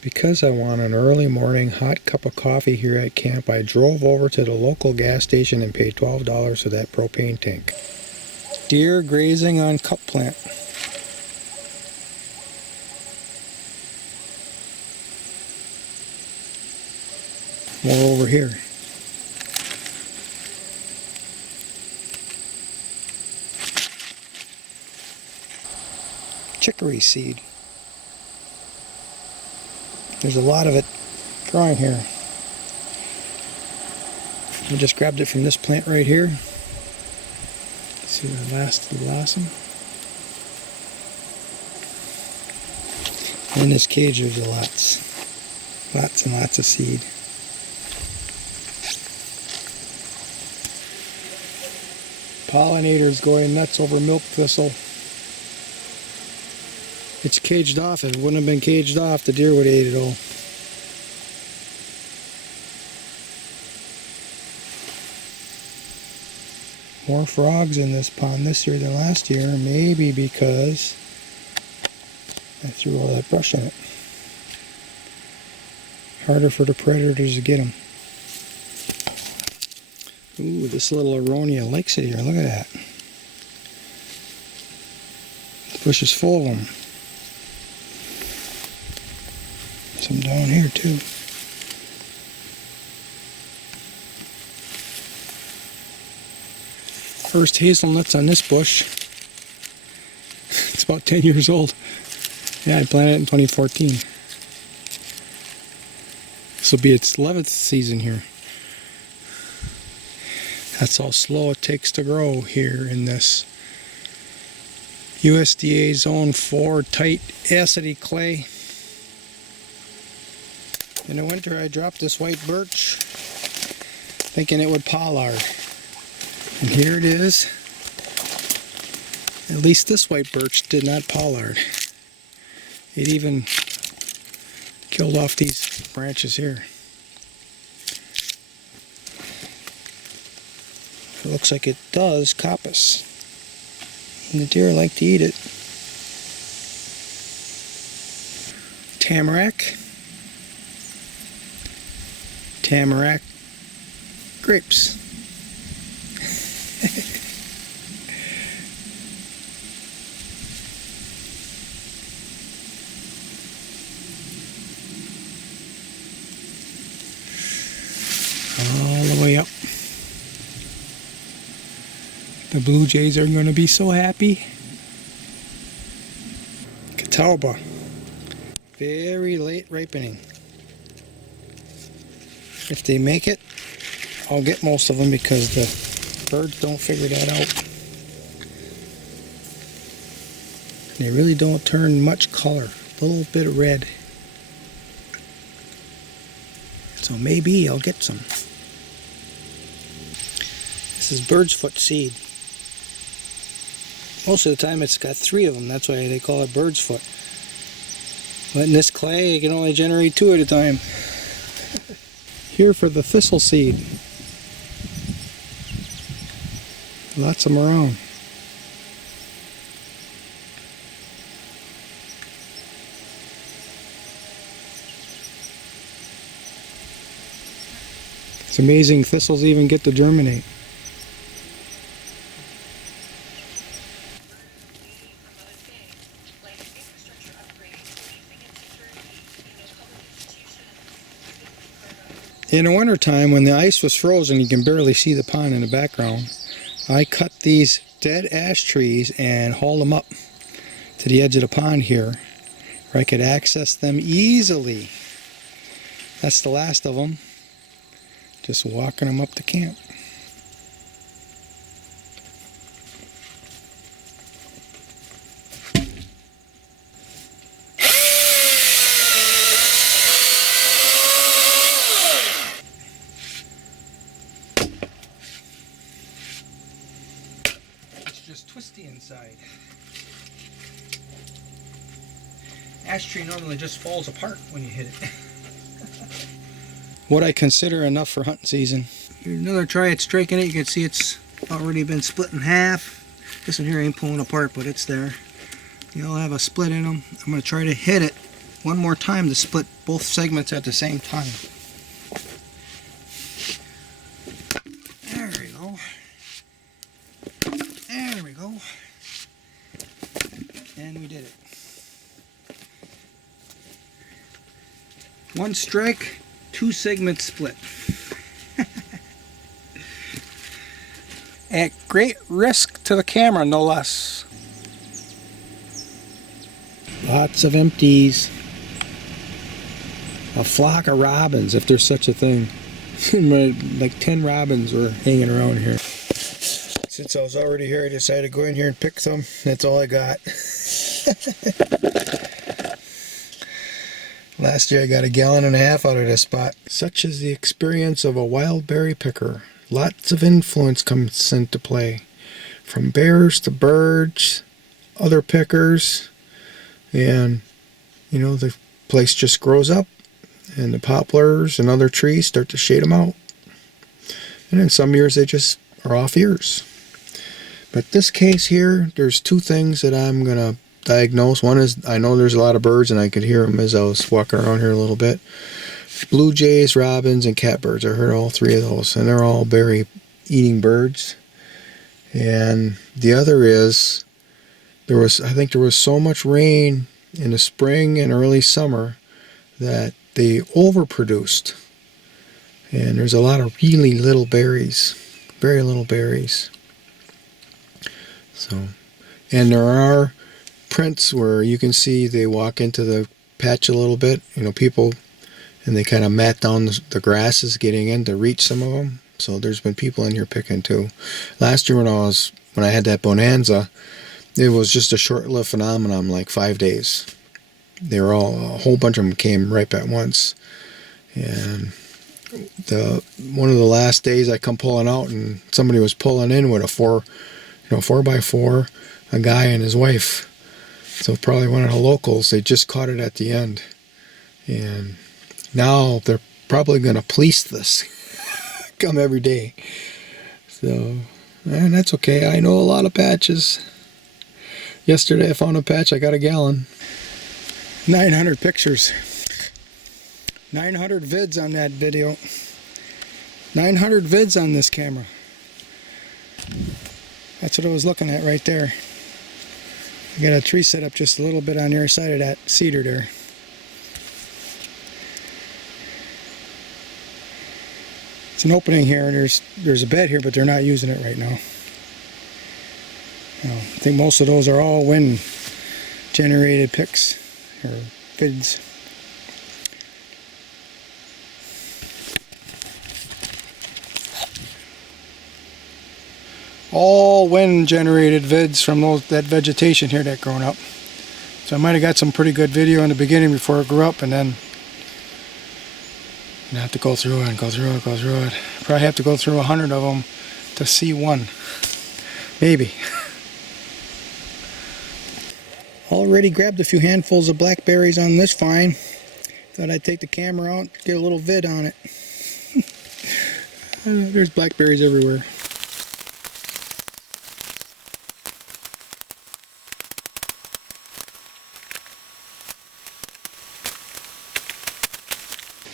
Because I want an early morning hot cup of coffee here at camp, I drove over to the local gas station and paid $12 for that propane tank. Deer grazing on cup plant. More over here. Chicory seed. There's a lot of it growing here. I just grabbed it from this plant right here. See the last of the blossom. In this cage there's lots and lots of seed. Pollinators going nuts over milk thistle. It's caged off. If it wouldn't have been caged off, the deer would have ate it all. More frogs in this pond this year than last year, maybe because I threw all that brush in it. Harder for the predators to get them. Ooh, this little aronia likes it here. Look at that. The bush is full of them. Some down here too. First hazelnuts on this bush. It's about 10 years old. Yeah, I planted it in 2014. This will be its 11th season here. That's how slow it takes to grow here in this USDA Zone 4 tight acidy clay. In the winter I dropped this white birch thinking it would pollard. And here it is. At least this white birch did not pollard. It even killed off these branches here. It looks like it does coppice. And the deer like to eat it. Tamarack. Tamarack grapes. All the way up. The blue jays are going to be so happy. Catawba. Very late ripening. If they make it, I'll get most of them because the birds don't figure that out. They really don't turn much color. A little bit of red. So maybe I'll get some. This is bird's foot seed. Most of the time it's got 3 of them. That's why they call it bird's foot. But in this clay, you can only generate 2 at a time. Here for the thistle seed. Lots of them around. It's amazing thistles even get to germinate. In the winter time, when the ice was frozen, you can barely see the pond in the background. I cut these dead ash trees and hauled them up to the edge of the pond here, where I could access them easily. That's the last of them. Just walking them up to camp. Just twisty inside. Ash tree normally just falls apart when you hit it. What I consider enough for hunting season. Here's another try at striking it. You can see it's already been split in half. This one here ain't pulling apart, but it's there. They all have a split in them. I'm going to try to hit it one more time to split both segments at the same time. There we go. There we go. And we did it. One strike, 2 segments split. At great risk to the camera, no less. Lots of empties. A flock of robins, if there's such a thing. Like 10 robins were hanging around here. Since I was already here, I decided to go in here and pick some. That's all I got. Last year I got 1.5 gallons out of this spot. Such is the experience of a wild berry picker. Lots of influence comes into play. From bears to birds, other pickers, and you know, the place just grows up and the poplars and other trees start to shade them out. And in some years they just are off ears. But this case here, there's 2 things that I'm going to diagnose. One is I know there's a lot of birds and I could hear them as I was walking around here a little bit. Blue jays, robins, and catbirds. I heard all 3 of those, and they're all berry eating birds. And the other is I think there was so much rain in the spring and early summer that they overproduced. And there's a lot of really little berries, very little berries. So, and there are prints where you can see they walk into the patch a little bit, you know, people, and they kind of mat down the grasses getting in to reach some of them. So there's been people in here picking too. Last year when I had that bonanza, it was just a short-lived phenomenon, like 5 days. They were all, a whole bunch of them came right at once. And one of the last days I come pulling out, and somebody was pulling in with a 4x4, a guy and his wife. So probably one of the locals. They just caught it at the end. And now they're probably going to police this. Come every day. So, and that's okay. I know a lot of patches. Yesterday I found a patch, I got 1 gallon. 900 pictures. 900 vids on that video. 900 vids on this camera. That's what I was looking at right there. I got a tree set up just a little bit on the other side of that cedar there. It's an opening here. There's a bed here, but they're not using it right now. I think most of those are all wind generated pics or vids. All wind generated vids from that vegetation here that grown up. So I might have got some pretty good video in the beginning before it grew up, and then I have to go through it and go through it, go through it. Probably have to go through 100 of them to see one. Maybe. Already grabbed a few handfuls of blackberries on this vine. Thought I'd take the camera out, get a little vid on it. There's blackberries everywhere.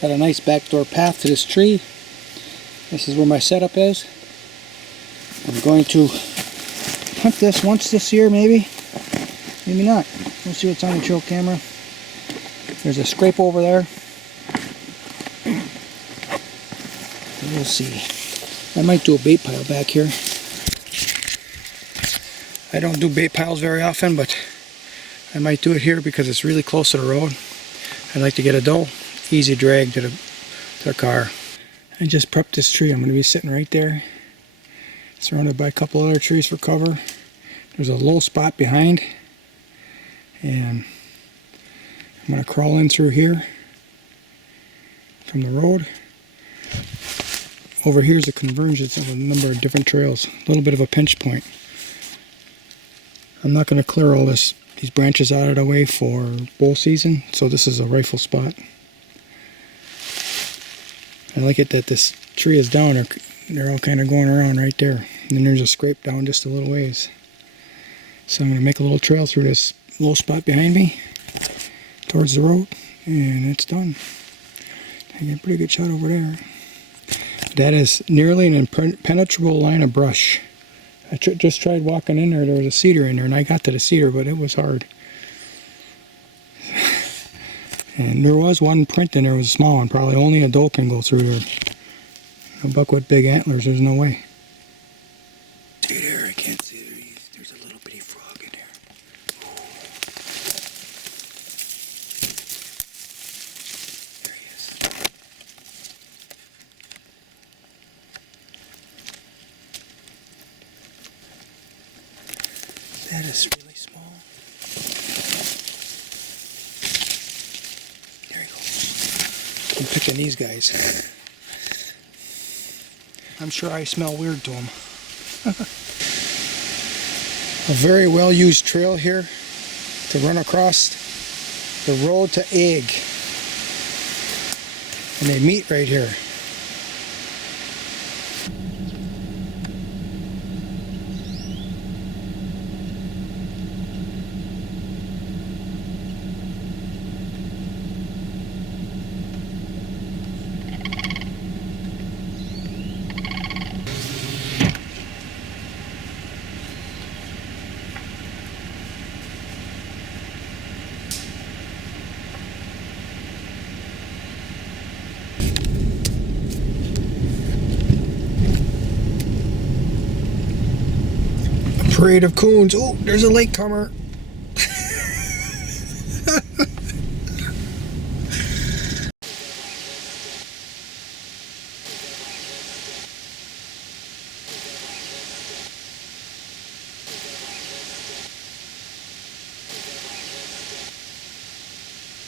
Got a nice backdoor path to this tree. This is where my setup is. I'm going to hunt this once this year, maybe. Maybe not. We'll see what's on the trail camera. There's a scrape over there. We'll see. I might do a bait pile back here. I don't do bait piles very often, but I might do it here because it's really close to the road. I'd like to get a doe. Easy drag to the car. I just prepped this tree. I'm going to be sitting right there, surrounded by a couple other trees for cover. There's a low spot behind, and I'm going to crawl in through here from the road. Over here is a convergence of a number of different trails, a little bit of a pinch point. I'm not going to clear all these branches out of the way for bow season, so this is a rifle spot. I like it that this tree is down. They're all kind of going around right there. And then there's a scrape down just a little ways. So I'm going to make a little trail through this low spot behind me towards the road. And it's done. I get a pretty good shot over there. That is nearly an impenetrable line of brush. I just tried walking in there. There was a cedar in there, and I got to the cedar, but it was hard. And there was one print in there. It was a small one. Probably only a doe can go through there. A buck with big antlers, there's no way. See there? I can't see there. There's a little bitty frog in there. There he is. That is really small. There you go. I'm picking these guys. I'm sure I smell weird to them. A very well used trail here to run across the road to Egg. And they meet right here. Parade of coons. Oh, there's a latecomer.